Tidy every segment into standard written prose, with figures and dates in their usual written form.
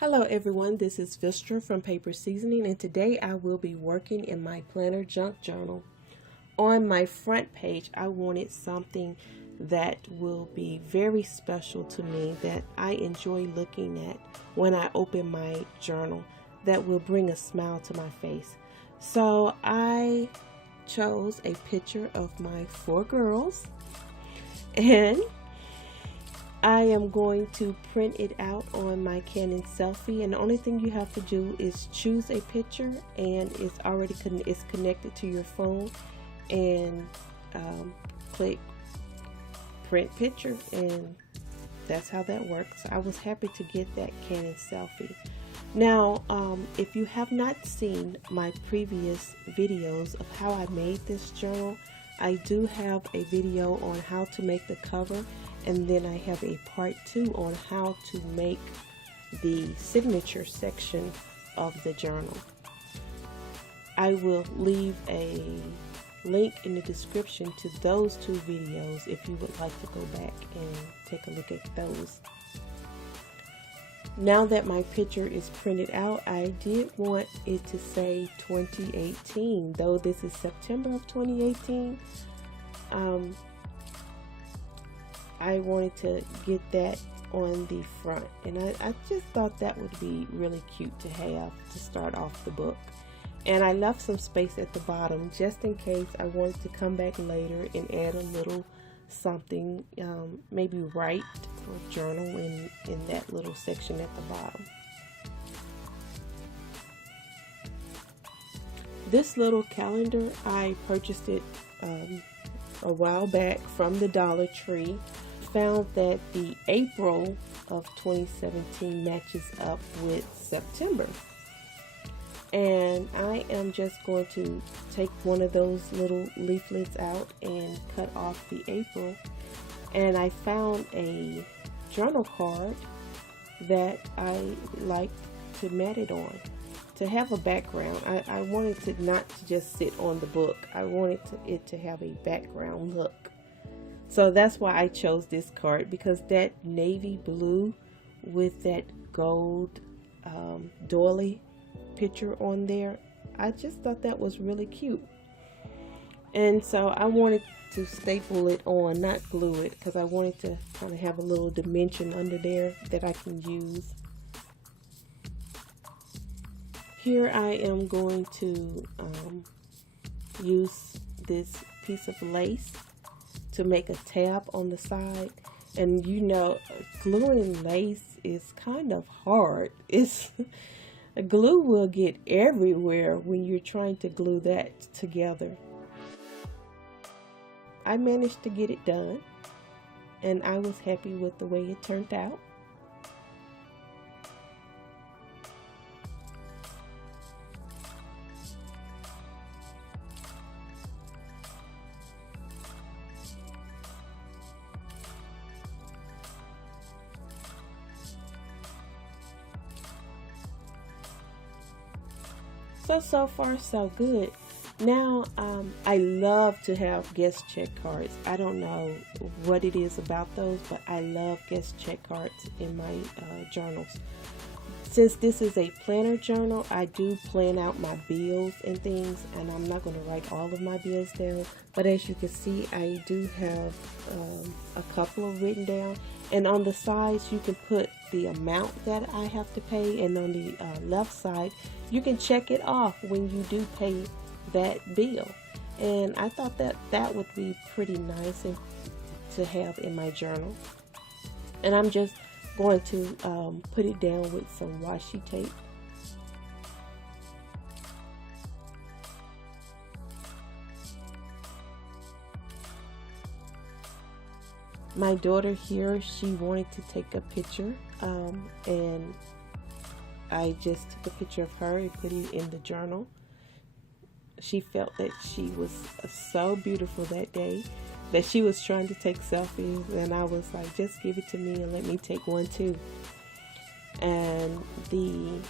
Hello everyone, this is Vistra from Paper Seasoning, and today I will be working in my planner junk journal. On my front page, I wanted something that will be very special to me, that I enjoy looking at when I open my journal, that will bring a smile to my face. So I chose a picture of my 4 girls, and I am going to print it out on my Canon Selphy, and the only thing you have to do is choose a picture, and it's already connected to your phone, and click print picture, and that's how that works. I was happy to get that Canon Selphy. Now, if you have not seen my previous videos of how I made this journal, I do have a video on how to make the cover, and then I have a part 2 on how to make the signature section of the journal. I will leave a link in the description to those 2 videos if you would like to go back and take a look at those. Now that my picture is printed out, I did want it to say 2018, though this is September of 2018. I wanted to get that on the front, and I just thought that would be really cute to have to start off the book. And I left some space at the bottom just in case I wanted to come back later and add a little something, maybe write or journal in that little section at the bottom. This little calendar, I purchased it a while back from the Dollar Tree. Found that the April of 2017 matches up with September, and I am just going to take one of those little leaflets out and cut off the April, and I found a journal card that I like to mat it on to have a background. I wanted to not just sit on the book. I wanted it to have a background look. So that's why I chose this card, because that navy blue with that gold doily picture on there, I just thought that was really cute. And so I wanted to staple it on, not glue it, because I wanted to kind of have a little dimension under there that I can use. Here I am going to use this piece of lace to make a tab on the side, and you know, gluing lace is kind of hard. It's glue will get everywhere when you're trying to glue that together. I managed to get it done, and I was happy with the way it turned out. So far so good. Now I love to have guest check cards. I don't know what it is about those, but I love guest check cards in my journals. Since this is a planner journal, I do plan out my bills and things, and I'm not going to write all of my bills down, but as you can see, I do have a couple of written down, and on the sides you can put the amount that I have to pay, and on the left side you can check it off when you do pay that bill. And I thought that that would be pretty nice to have in my journal. And I'm just going to put it down with some washi tape. My daughter here, she wanted to take a picture, and I just took a picture of her and put it in the journal. She felt that she was so beautiful that day that she was trying to take selfies, and I was like, just give it to me and let me take one too. And the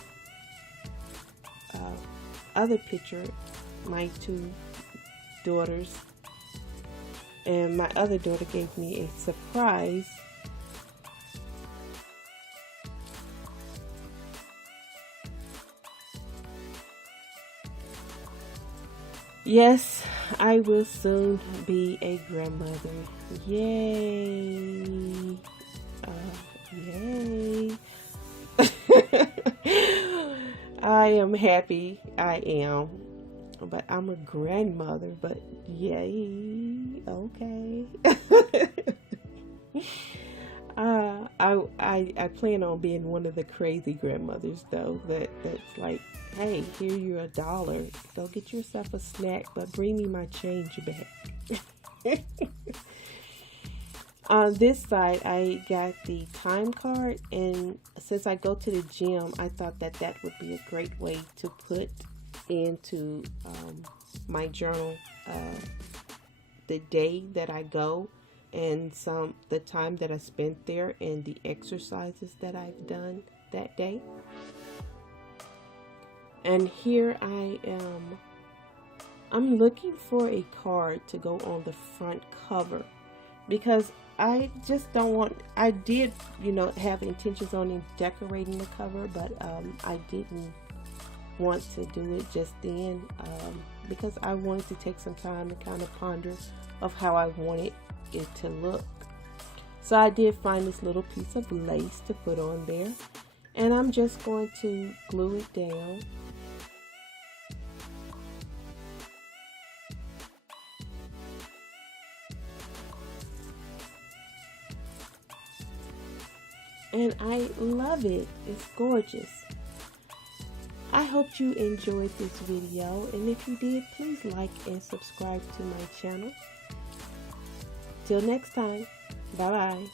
other picture, my 2 daughters, and my other daughter gave me a surprise Yes, I will soon be a grandmother. Yay! Yay! I am happy. I am. But I'm a grandmother. But yay! Okay. I plan on being one of the crazy grandmothers though. That's like, hey, here you're $1. Go get yourself a snack, but bring me my change back. On this side, I got the time card, and since I go to the gym, I thought that that would be a great way to put into my journal the day that I go and the time that I spent there and the exercises that I've done that day. And here I am. I'm looking for a card to go on the front cover because I just don't want, I did, have intentions on decorating the cover, but I didn't want to do it just then because I wanted to take some time to kind of ponder of how I wanted it to look. So I did find this little piece of lace to put on there, and I'm just going to glue it down. And I love it. It's gorgeous. I hope you enjoyed this video, and if you did, please like and subscribe to my channel. Till next time, bye bye.